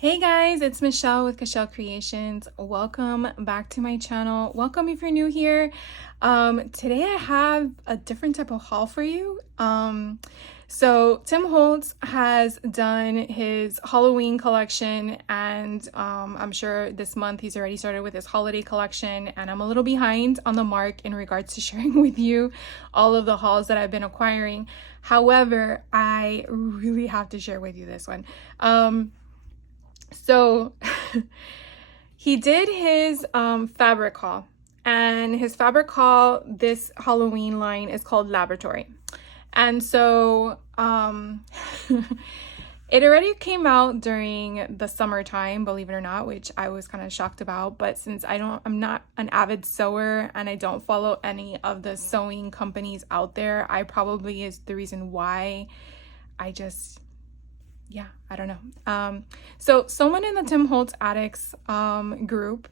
Hey guys, it's Michelle with Cashel Creations. Welcome back to my channel. Welcome if you're new here. Today I have a different type of haul for you. So Tim Holtz has done his Halloween collection, and I'm sure this month he's already started with his holiday collection, and I'm a little behind on the mark in regards to sharing with you all of the hauls that I've been acquiring. However, I really have to share with you this one. So he did his fabric haul, and his fabric haul this Halloween line is called Laboratory. And so it already came out during the summertime, believe it or not, which I was kind of shocked about. But since I'm not an avid sewer and I don't follow any of the sewing companies out there, I probably is the reason why I just, yeah, I don't know. So someone in the Tim Holtz Addicts group,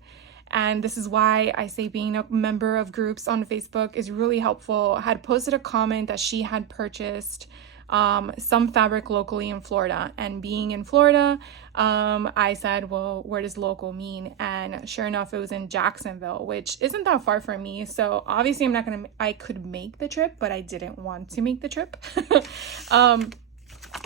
and this is why I say being a member of groups on Facebook is really helpful, had posted a comment that she had purchased some fabric locally in Florida. And being in Florida, I said, well, where does local mean? And sure enough, it was in Jacksonville, which isn't that far from me. So obviously I could make the trip, but I didn't want to make the trip.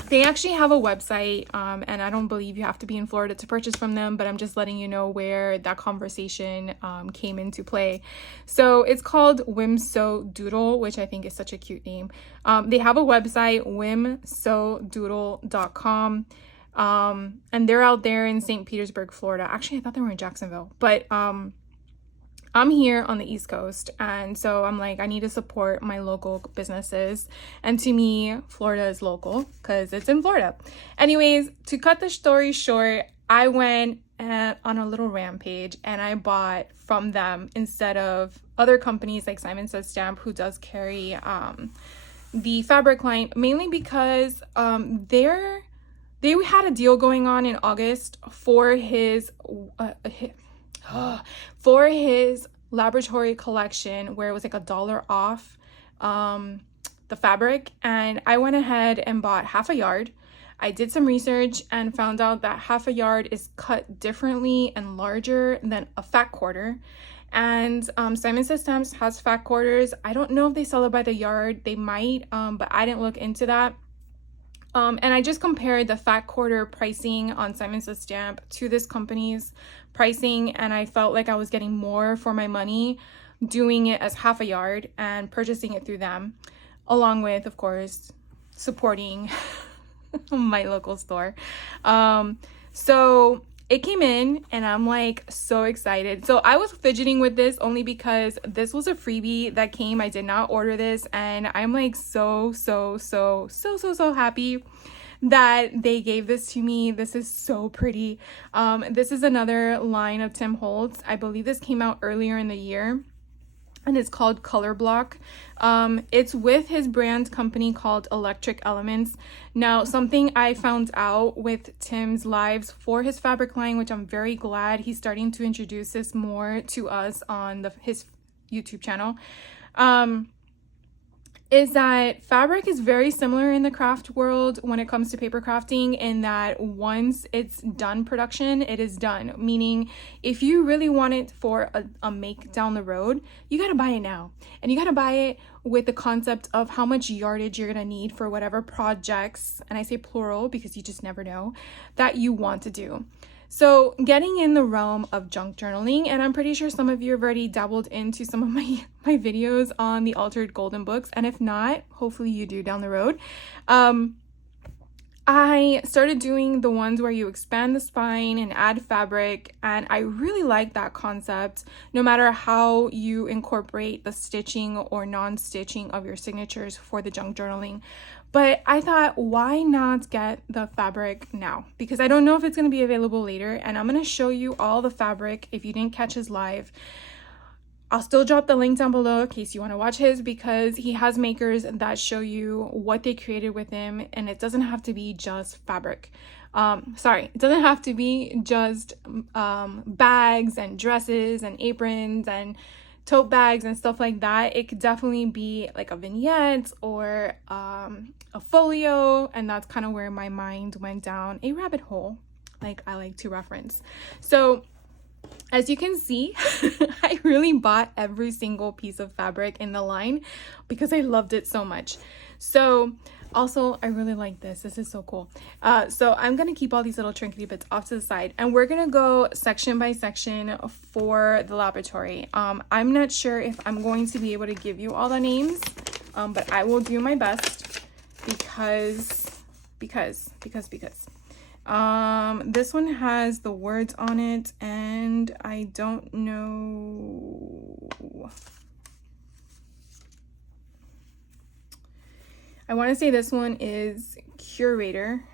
They actually have a website, and I don't believe you have to be in Florida to purchase from them, but I'm just letting you know where that conversation came into play. So it's called Whimsodoodle, which I think is such a cute name. They have a website, whimsodoodle.com, and they're out there in St. Petersburg, Florida. Actually, I thought they were in Jacksonville, but I'm here on the East Coast, and so I'm like, I need to support my local businesses. And to me, Florida is local because it's in Florida. Anyways, to cut the story short, I went on a little rampage and I bought from them instead of other companies like Simon Says Stamp, who does carry the fabric line, mainly because they had a deal going on in August for his laboratory collection, where it was like $1 off the fabric, and I went ahead and bought half a yard. I did some research and found out that half a yard is cut differently and larger than a fat quarter. And Simon Says Stamps has fat quarters. I don't know if they sell it by the yard. They might, but I didn't look into that. And I just compared the fat quarter pricing on Simon Says Stamp to this company's pricing, and I felt like I was getting more for my money doing it as half a yard and purchasing it through them, along with, of course, supporting my local store. So it came in and I'm like so excited. So I was fidgeting with this only because this was a freebie that came. I did not order this, and I'm like so happy that they gave this to me. This is so pretty. This is another line of Tim Holtz. I believe this came out earlier in the year, and it's called Color Block. It's with his brand company called Electric Elements. Now, something I found out with Tim's lives for his fabric line, which I'm very glad he's starting to introduce this more to us on his YouTube channel, is that fabric is very similar in the craft world when it comes to paper crafting, in that once it's done production, it is done. Meaning, if you really want it for a make down the road, you gotta buy it now. And you gotta buy it with the concept of how much yardage you're gonna need for whatever projects, and I say plural because you just never know, that you want to do. So getting in the realm of junk journaling, and I'm pretty sure some of you have already dabbled into some of my videos on the Altered Golden books, and if not, hopefully you do down the road. I started doing the ones where you expand the spine and add fabric, and I really like that concept, no matter how you incorporate the stitching or non-stitching of your signatures for the junk journaling. But I thought, why not get the fabric now? Because I don't know if it's going to be available later, and I'm going to show you all the fabric if you didn't catch his live. I'll still drop the link down below in case you want to watch his, because he has makers that show you what they created with him, and it doesn't have to be just fabric. It doesn't have to be just bags and dresses and aprons and tote bags and stuff like that. It could definitely be like a vignette or a folio, and that's kind of where my mind went down a rabbit hole like I like to reference. So as you can see, I really bought every single piece of fabric in the line because I loved it so much. So also, I really like this. This is so cool. So I'm going to keep all these little trinkety bits off to the side, and we're going to go section by section for the laboratory. I'm not sure if I'm going to be able to give you all the names, but I will do my best because this one has the words on it, and I don't know. I want to say this one is Curator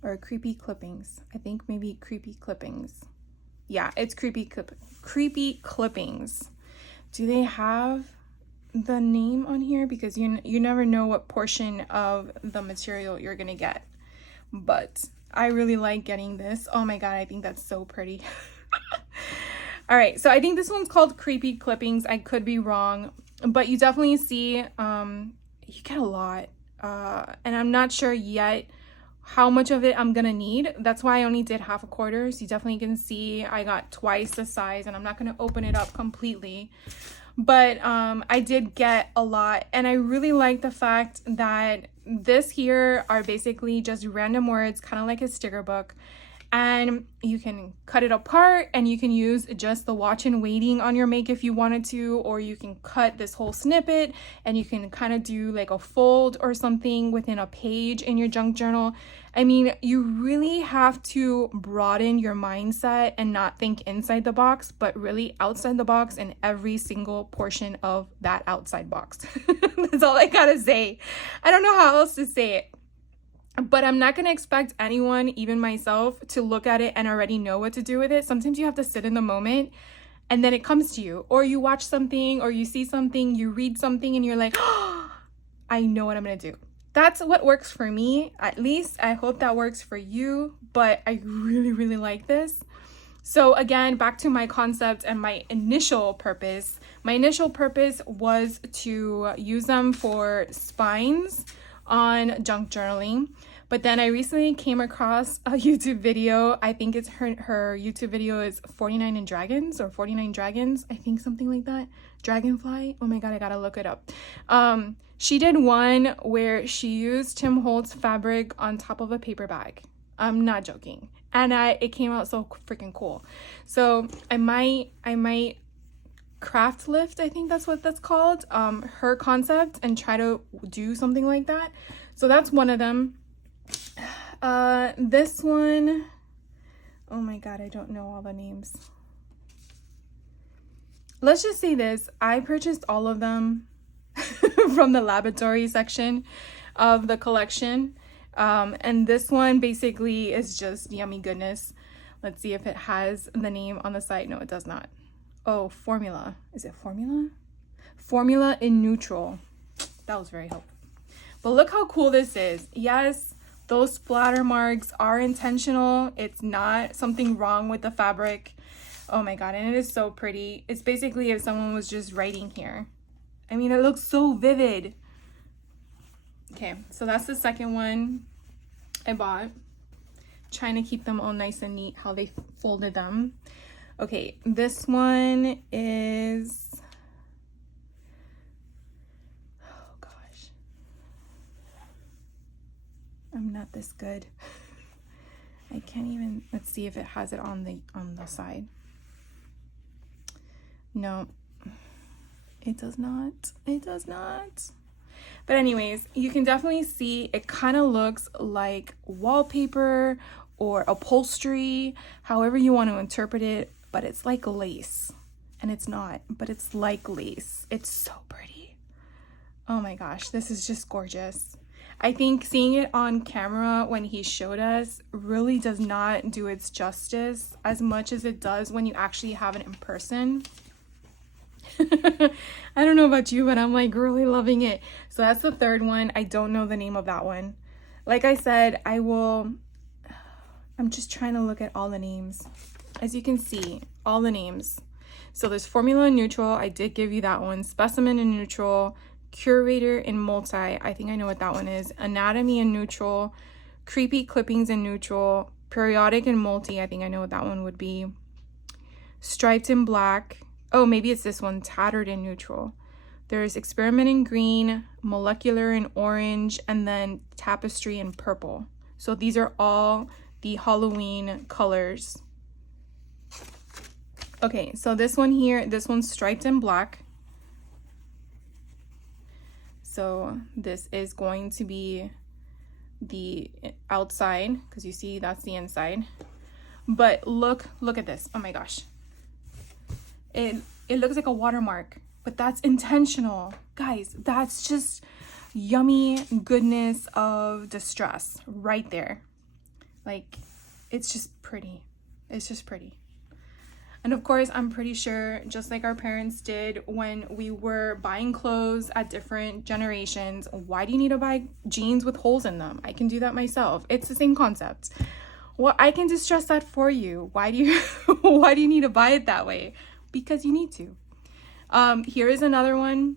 or Creepy Clippings. I think maybe Creepy Clippings. Yeah, it's Creepy Clippings. Do they have the name on here? Because you never know what portion of the material you're gonna get. But I really like getting this. Oh my god, I think that's so pretty. All right, so I think this one's called Creepy Clippings. I could be wrong, but you definitely see you get a lot, and I'm not sure yet how much of it I'm gonna need. That's why I only did half a quarter. So you definitely can see I got twice the size, and I'm not gonna open it up completely, but I did get a lot. And I really like the fact that this here are basically just random words, kind of like a sticker book, and you can cut it apart and you can use just the watch and waiting on your make if you wanted to, or you can cut this whole snippet and you can kind of do like a fold or something within a page in your junk journal. I mean, you really have to broaden your mindset and not think inside the box, but really outside the box in every single portion of that outside box. That's all I gotta say. I don't know how else to say it. But I'm not going to expect anyone, even myself, to look at it and already know what to do with it. Sometimes you have to sit in the moment and then it comes to you. Or you watch something, or you see something, you read something, and you're like, oh, I know what I'm going to do. That's what works for me, at least. I hope that works for you. But I really, really like this. So again, back to my concept and my initial purpose. My initial purpose was to use them for spines on junk journaling, but then I recently came across a YouTube video. I think it's her YouTube video is 49 Dragons or 49 Dragons, I think, something like that. Dragonfly. Oh my god, I gotta look it up. She did one where she used Tim Holtz fabric on top of a paper bag. I'm not joking, and it came out so freaking cool. So I might craft lift, I think that's what that's called, her concept, and try to do something like that. So that's one of them. This one, oh my god, I don't know all the names. Let's just say this, I purchased all of them from the laboratory section of the collection, and this one basically is just yummy goodness. Let's see if it has the name on the site. No, it does not. Oh, formula. Is it formula? Formula in neutral. That was very helpful. But look how cool this is. Yes, those splatter marks are intentional. It's not something wrong with the fabric. Oh my god, and it is so pretty. It's basically if someone was just writing here. I mean, it looks so vivid. Okay, so that's the second one I bought. Trying to keep them all nice and neat, how they folded them. Okay, this one is, oh gosh, I'm not this good. I can't even, let's see if it has it on the side. No, it does not. It does not. But anyways, you can definitely see it kind of looks like wallpaper or upholstery, however you want to interpret it. But it's like lace, and it's not, but it's like lace. It's so pretty. Oh my gosh, this is just gorgeous. I think seeing it on camera when he showed us really does not do its justice as much as it does when you actually have it in person. I don't know about you, but I'm like really loving it. So that's the third one. I don't know the name of that one. Like I said, I'm just trying to look at all the names. As you can see, all the names. So there's Formula in Neutral. I did give you that one. Specimen in Neutral. Curator in Multi. I think I know what that one is. Anatomy in Neutral. Creepy Clippings in neutral. Periodic and multi. I think I know what that one would be. Striped in black. Oh, maybe it's this one. Tattered in neutral. There's Experiment in green, Molecular in orange, and then Tapestry in purple. So these are all the Halloween colors. Okay, so this one here, this one's striped in black. So this is going to be the outside, because you see that's the inside. But look at this. Oh my gosh. It looks like a watermark, but that's intentional. Guys, that's just yummy goodness of distress right there. Like, it's just pretty. It's just pretty. And of course, I'm pretty sure, just like our parents did when we were buying clothes at different generations, why do you need to buy jeans with holes in them? I can do that myself. It's the same concept. Well, I can distress that for you. Why do you need to buy it that way? Because you need to. Here is another one.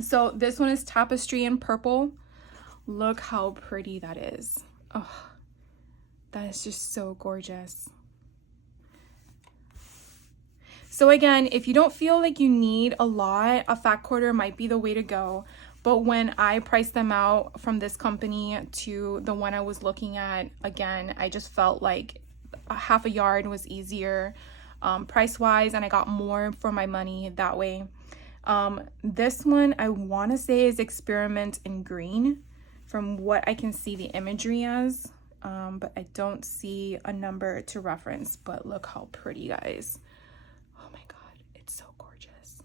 So this one is Tapestry in purple. Look how pretty that is. Oh, that is just so gorgeous. So again, if you don't feel like you need a lot, a fat quarter might be the way to go. But when I priced them out from this company to the one I was looking at, again, I just felt like a half a yard was easier price-wise, and I got more for my money that way. This one I want to say is Experiment in green from what I can see the imagery as, but I don't see a number to reference. But look how pretty, guys. Oh my god, it's so gorgeous.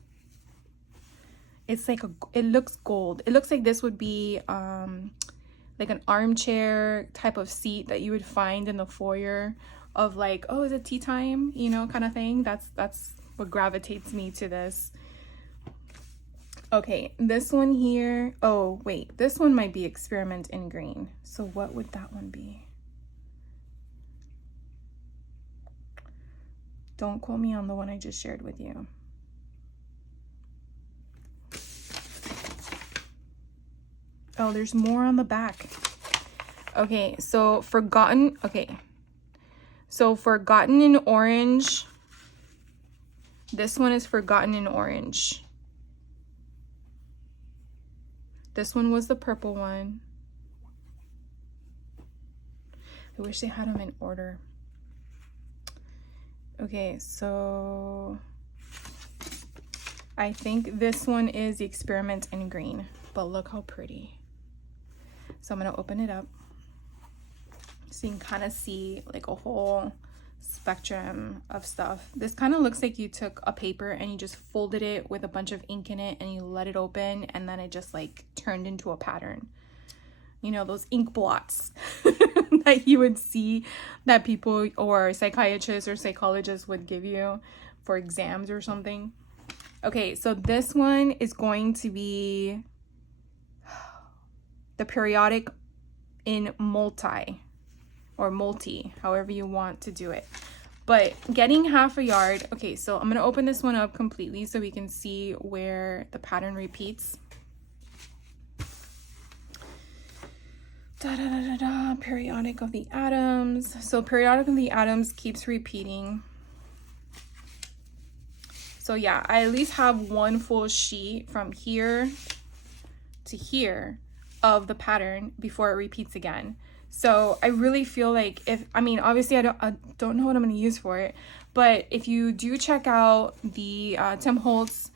It's like it looks gold. It looks like this would be like an armchair type of seat that you would find in the foyer of like, oh, is it tea time, you know, kind of thing. That's what gravitates me to this. Okay, this one here, oh wait, this one might be Experiment in green. So what would that one be? Don't quote me on the one I just shared with you. Oh, there's more on the back. Okay, so Forgotten in orange. This one is Forgotten in orange. This one was the purple one. I wish they had them in order. Okay, so I think this one is the Experiment in green, but look how pretty. So I'm gonna open it up so you can kind of see like a whole spectrum of stuff. This kind of looks like you took a paper and you just folded it with a bunch of ink in it and you let it open, and then it just like turned into a pattern. You know, those ink blots that you would see that people or psychiatrists or psychologists would give you for exams or something. Okay, so this one is going to be the Periodic in multi, however you want to do it. But getting half a yard. Okay, so I'm gonna open this one up completely so we can see where the pattern repeats. Periodic of the atoms. So Periodic of the atoms keeps repeating. So yeah, I at least have one full sheet from here to here of the pattern before it repeats again. So I really feel like obviously I don't know what I'm going to use for it, but if you do check out the Tim Holtz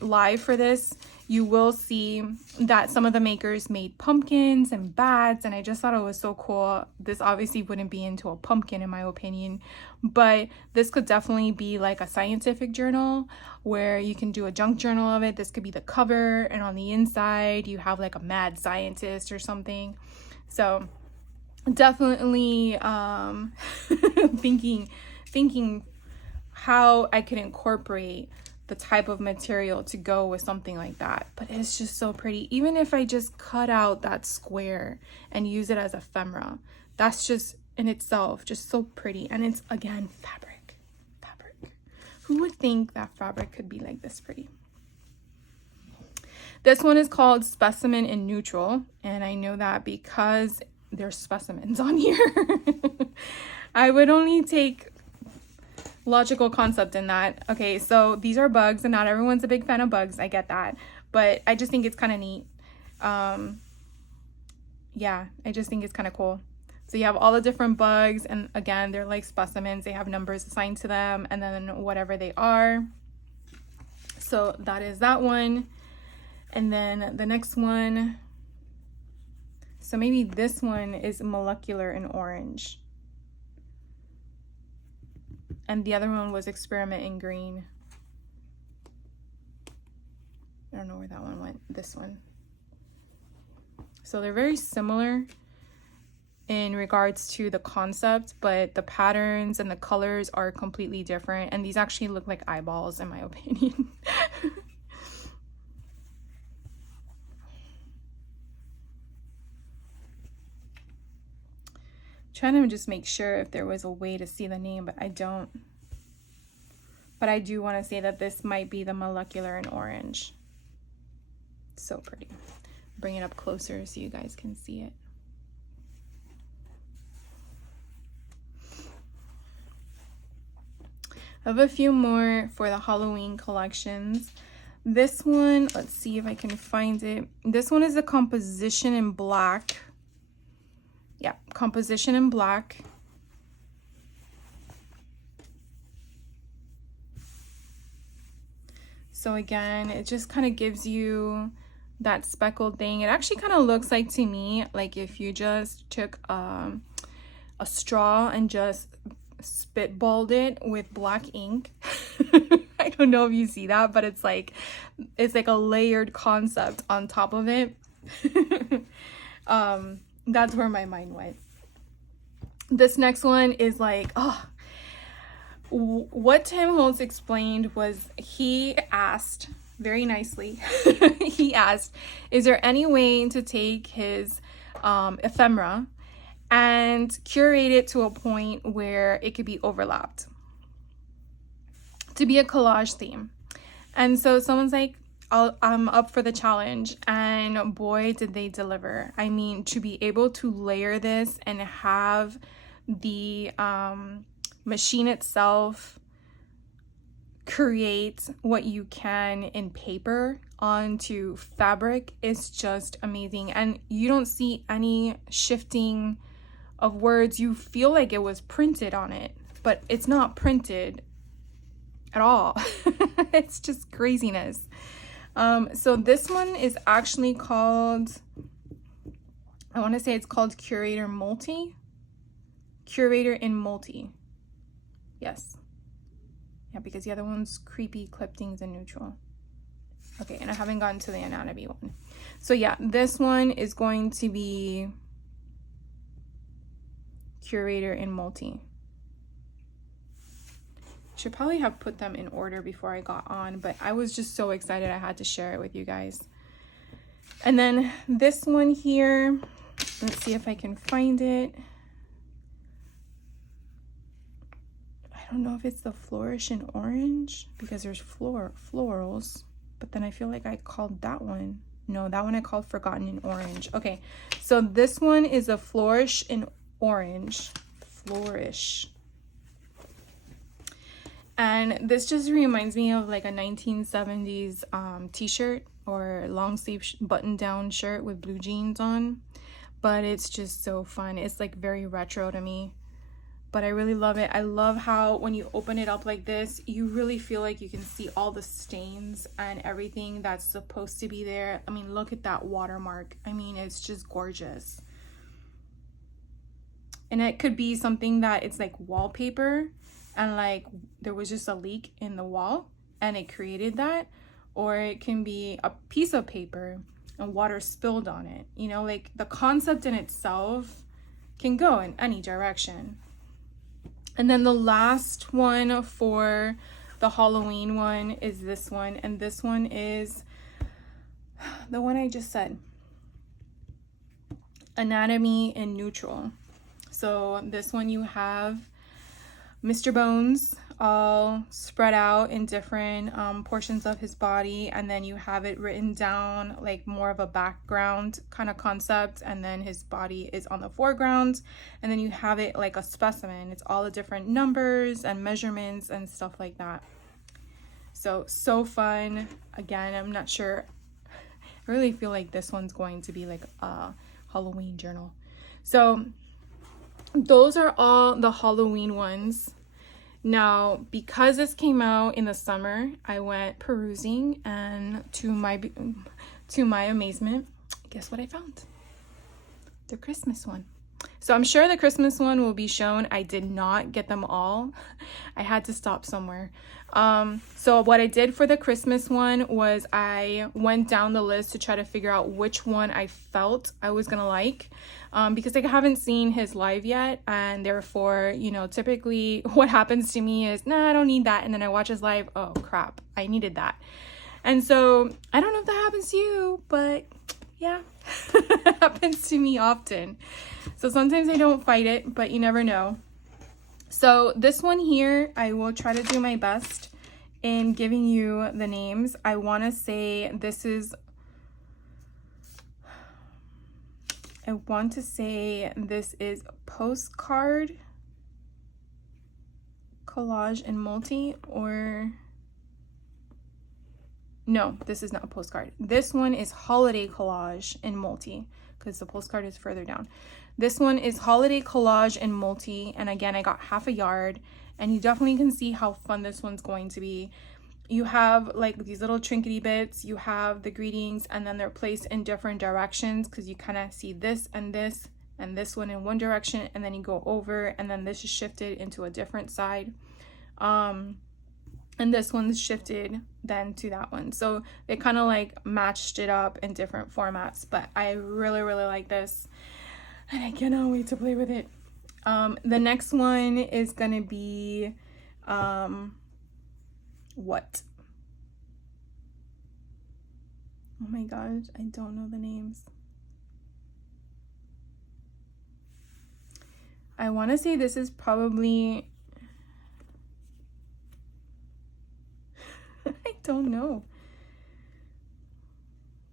live for this, you will see that some of the makers made pumpkins and bats, and I just thought it was so cool. This obviously wouldn't be into a pumpkin in my opinion, but this could definitely be like a scientific journal where you can do a junk journal of it. This could be the cover, and on the inside you have like a mad scientist or something. So definitely thinking how I could incorporate the type of material to go with something like that. But it's just so pretty. Even if I just cut out that square and use it as ephemera, that's just in itself just so pretty. And it's, again, fabric. Who would think that fabric could be like this pretty? This one is called Specimen in Neutral, and I know that because there's specimens on here. I would only take logical concept in that. Okay, so these are bugs, and not everyone's a big fan of bugs. I get that, but I just think it's kind of neat. Yeah, I just think it's kind of cool. So you have all the different bugs, and again, they're like specimens. They have numbers assigned to them, and then whatever they are. So that is that one. And then the next one, so maybe this one is molecular in orange. And the other one was experiment in green. I don't know where that one went, this one. So they're very similar in regards to the concept, but the patterns and the colors are completely different. And these actually look like eyeballs, in my opinion. Trying to just make sure if there was a way to see the name, but I don't. But I do want to say that this might be the molecular in orange. So pretty. Bring it up closer so you guys can see it. I have a few more for the Halloween collections. This one, let's see if I can find it. This one is a composition in black. Yeah, composition in black. So again, it just kind of gives you that speckled thing. It actually kind of looks like, to me, like if you just took a straw and just spitballed it with black ink. I don't know if you see that, but it's like a layered concept on top of it. That's where my mind went. This next one is like, oh, what Tim Holtz explained was, he asked very nicely, he asked, is there any way to take his ephemera and curate it to a point where it could be overlapped to be a collage theme? And so someone's like, I'm up for the challenge, and boy did they deliver. I mean, to be able to layer this and have the machine itself create what you can in paper onto fabric is just amazing. And you don't see any shifting of words. You feel like it was printed on it, but it's not printed at all. It's just craziness. So this one is actually called, I want to say it's called Curator in Multi. Yes. Yeah, because the other one's creepy clippings and neutral. Okay, and I haven't gotten to the anatomy one. So yeah, this one is going to be Curator in Multi. Should probably have put them in order before I got on, but I was just so excited I had to share it with you guys. And then this one here, let's see if I can find it. I don't know if it's the Flourish in Orange, because there's florals, but then I feel like I called that one. No, that one I called Forgotten in Orange. Okay, so this one is a Flourish in Orange. Flourish. And this just reminds me of like a 1970s t-shirt or long sleeve button down shirt with blue jeans on. But it's just so fun. It's like very retro to me. But I really love it. I love how when you open it up like this, you really feel like you can see all the stains and everything that's supposed to be there. I mean, look at that watermark. I mean, it's just gorgeous. And it could be something that it's like wallpaper, and like there was just a leak in the wall and it created that, or it can be a piece of paper and water spilled on it. You know, like the concept in itself can go in any direction. And then the last one for the Halloween one is this one, and this one is the one I just said, Anatomy in Neutral. So this one you have Mr. Bones all spread out in different portions of his body, and then you have it written down like more of a background kind of concept, and then his body is on the foreground, and then you have it like a specimen. It's all the different numbers and measurements and stuff like that. So fun. Again, I'm not sure. I really feel like this one's going to be like a Halloween journal. So those are all the Halloween ones. Now, because this came out in the summer, I went perusing, and to my amazement, guess what I found? The Christmas one. So I'm sure the Christmas one will be shown. I did not get them all. I had to stop somewhere. So what I did for the Christmas one was I went down the list to try to figure out which one I felt I was gonna like, because I haven't seen his live yet, and therefore, you know, typically what happens to me is, nah, I don't need that, and then I watch his live, oh crap, I needed that. And so I don't know if that happens to you, but yeah, it happens to me often. So sometimes I don't fight it, but you never know. So this one here, I will try to do my best in giving you the names. I want to say this is postcard, collage, and multi, or no, this is not a postcard. This one is holiday collage and multi, because the postcard is further down. This one is holiday collage and multi, and again, I got half a yard, and you definitely can see how fun this one's going to be. You have like these little trinkety bits, you have the greetings, and then they're placed in different directions, because you kind of see this and this one in one direction, and then you go over, and then this is shifted into a different side. And this one's shifted then to that one. So they kind of like matched it up in different formats, but I really, really like this, and I cannot wait to play with it. The next one is gonna be, what? Oh my gosh, I don't know the names. I want to say this is probably, I don't know.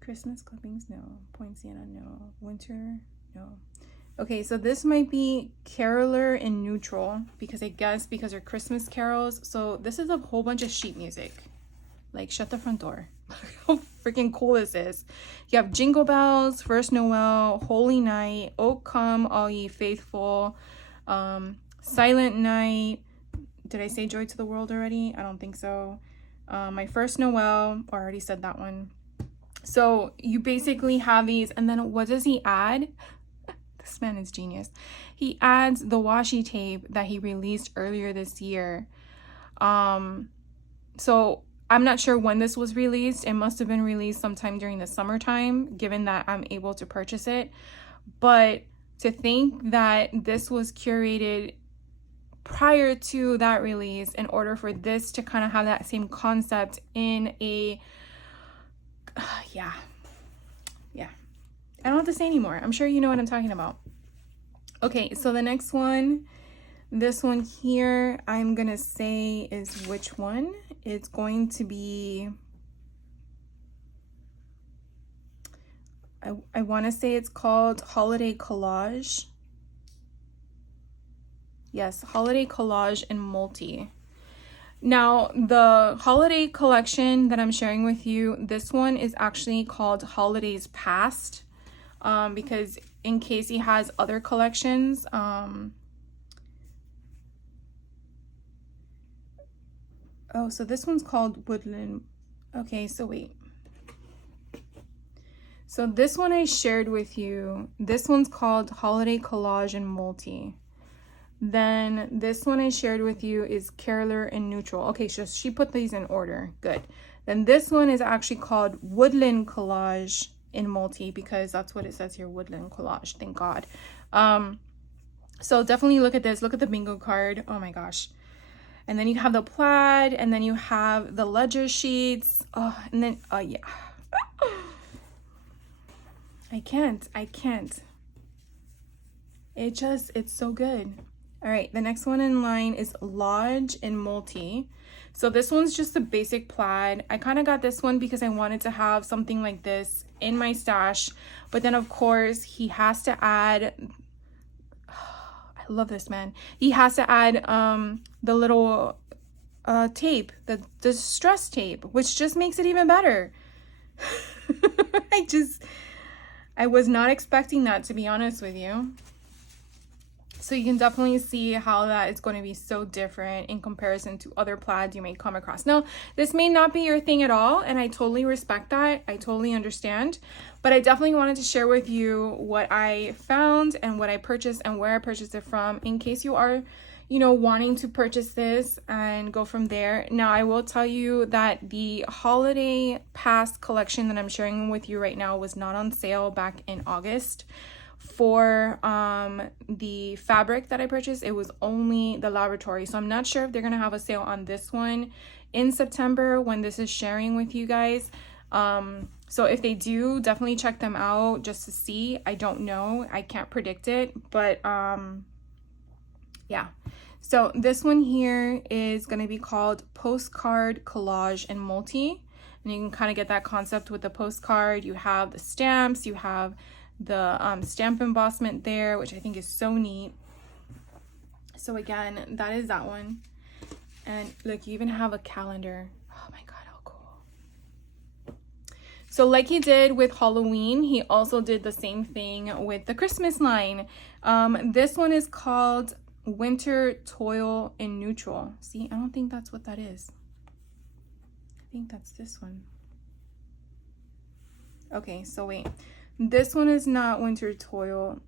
Christmas clippings, no. Poinciana, no. Winter, no. Okay, so this might be caroler in neutral, because I guess because they're Christmas carols. So this is a whole bunch of sheet music. Like, shut the front door. How freaking cool this is. You have Jingle Bells, First Noel, Holy Night, Oh Come All Ye Faithful, Silent Night. Did I say Joy to the World already? I don't think so. My First Noel, or I already said that one. So you basically have these, and then what does he add? This man is genius. He adds the washi tape that he released earlier this year. So I'm not sure when this was released. It must have been released sometime during the summertime, given that I'm able to purchase it. But to think that this was curated prior to that release in order for this to kind of have that same concept in a yeah, I don't have to say anymore. I'm sure you know what I'm talking about. Okay, so the next one, this one here, I'm gonna say is which one? It's going to be, I want to say it's called Holiday Collage. Yes, Holiday Collage and Multi. Now, the holiday collection that I'm sharing with you, this one is actually called Holidays Past, because in case he has other collections, oh, so this one's called Woodland. Okay, so wait. So this one I shared with you, this one's called Holiday Collage and Multi. Then this one I shared with you is caroler in neutral. Okay, so she put these in order. Good. Then this one is actually called Woodland Collage in multi, because that's what it says here, Woodland Collage. Thank God. So definitely look at this. Look at the bingo card. Oh my gosh. And then you have the plaid, and then you have the ledger sheets. Oh, and then yeah. I can't. It's so good. All right, the next one in line is Lodge in Multi. So this one's just a basic plaid. I kind of got this one because I wanted to have something like this in my stash. But then, of course, he has to add... I love this, man. He has to add the little tape, the distress tape, which just makes it even better. I was not expecting that, to be honest with you. So you can definitely see how that is going to be so different in comparison to other plaids you may come across. Now, this may not be your thing at all, and I totally respect that. I totally understand. But I definitely wanted to share with you what I found and what I purchased and where I purchased it from in case you are, you know, wanting to purchase this and go from there. Now, I will tell you that the holiday pass collection that I'm sharing with you right now was not on sale back in August. For the fabric that I purchased, it was only the laboratory. So I'm not sure if they're gonna have a sale on this one in September when this is sharing with you guys. So if they do, definitely check them out just to see. I don't know, I can't predict it, but yeah. So this one here is gonna be called Postcard Collage and Multi, and you can kind of get that concept with the postcard. You have the stamps, you have the stamp embossment there, which I think is so neat. So again, that is that one. And look, you even have a calendar. Oh my god, how cool. So like he did with Halloween, he also did the same thing with the Christmas line. This one is called Winter Toil in Neutral. See, I don't think that's what that is. I think that's this one. Okay, so wait. This one is not Winter Toil.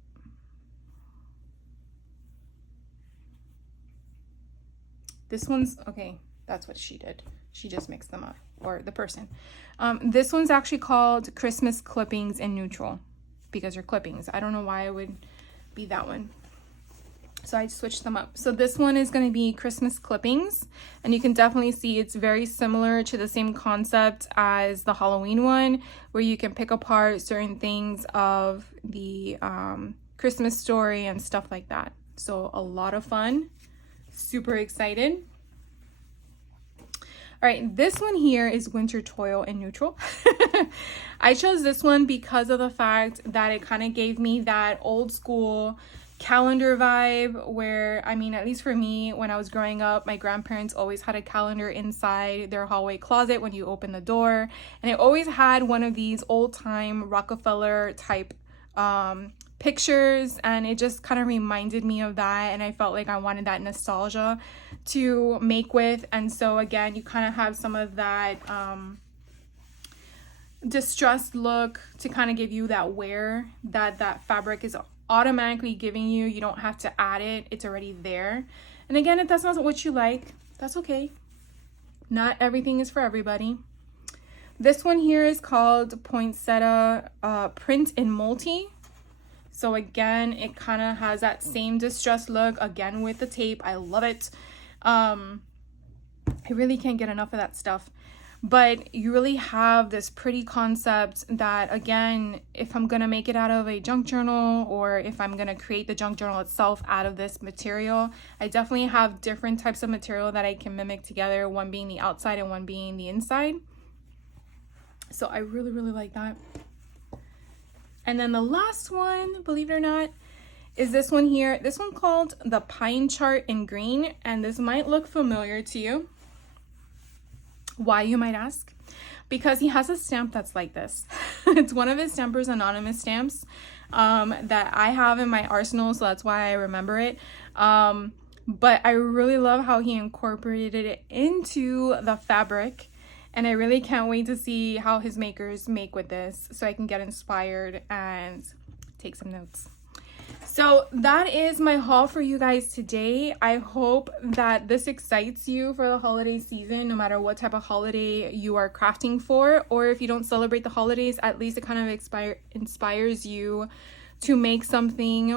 This one's, okay, that's what she did. She just mixed them up, or the person. This one's actually called Christmas Clippings in Neutral because they're clippings. I don't know why it would be that one. So I switched them up. So this one is going to be Christmas Clippings, and you can definitely see it's very similar to the same concept as the Halloween one, where you can pick apart certain things of the Christmas story and stuff like that. So a lot of fun. Super excited. All right, this one here is Winter Toil in Neutral. I chose this one because of the fact that it kind of gave me that old school calendar vibe where, I mean, at least for me, when I was growing up, my grandparents always had a calendar inside their hallway closet when you open the door, and it always had one of these old-time Rockefeller type pictures, and it just kind of reminded me of that, and I felt like I wanted that nostalgia to make with. And so again, you kind of have some of that distressed look to kind of give you that wear that fabric is automatically giving you. You don't have to add it, it's already there. And again, if that's not what you like, that's okay. Not everything is for everybody. This one here is called Poinsettia Print in Multi. So again, it kind of has that same distressed look, again with the tape. I love it. I really can't get enough of that stuff. But you really have this pretty concept that, again, if I'm going to make it out of a junk journal, or if I'm going to create the junk journal itself out of this material, I definitely have different types of material that I can mimic together, one being the outside and one being the inside. So I really, really like that. And then the last one, believe it or not, is this one here. This one called the Pine Chart in Green, and this might look familiar to you. Why, you might ask? Because he has a stamp that's like this. It's one of his Stampers Anonymous stamps that I have in my arsenal, so that's why I remember it. But I really love how he incorporated it into the fabric, and I really can't wait to see how his makers make with this so I can get inspired and take some notes. So that is my haul for you guys today. I hope that this excites you for the holiday season, no matter what type of holiday you are crafting for, or if you don't celebrate the holidays, at least it kind of inspires you to make something.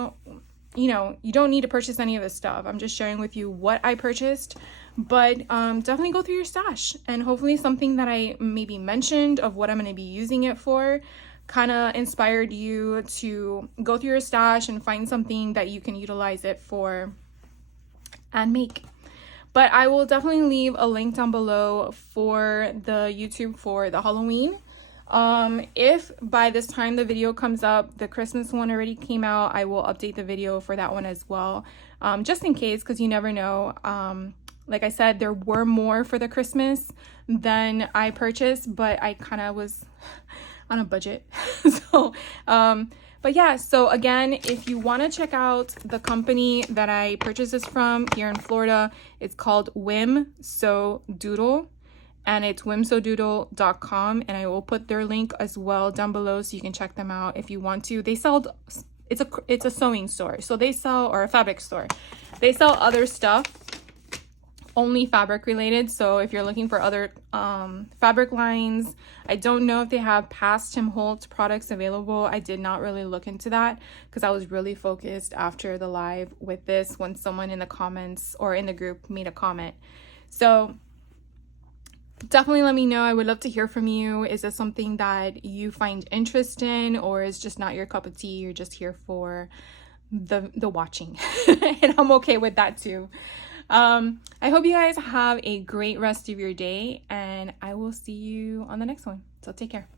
You know, you don't need to purchase any of this stuff. I'm just sharing with you what I purchased, but definitely go through your stash, and hopefully something that I maybe mentioned of what I'm going to be using it for kind of inspired you to go through your stash and find something that you can utilize it for and make. But I will definitely leave a link down below for the YouTube for the Halloween. If by this time the video comes up, the Christmas one already came out, I will update the video for that one as well. Just in case, because you never know. Like I said, there were more for the Christmas than I purchased, but I kind of was on a budget. So, but yeah, so again, if you want to check out the company that I purchased this from here in Florida, it's called Whim So Doodle, and it's whimsodoodle.com, and I will put their link as well down below so you can check them out if you want to. They sell, it's a sewing store, so they sell, or a fabric store. They sell other stuff, only fabric related. So if you're looking for other fabric lines, I don't know if they have past Tim Holtz products available. I did not really look into that because I was really focused after the live with this when someone in the comments or in the group made a comment. So definitely let me know. I would love to hear from you. Is this something that you find interest in, or is just not your cup of tea? You're just here for the watching. And I'm okay with that too. I hope you guys have a great rest of your day, and I will see you on the next one. So take care.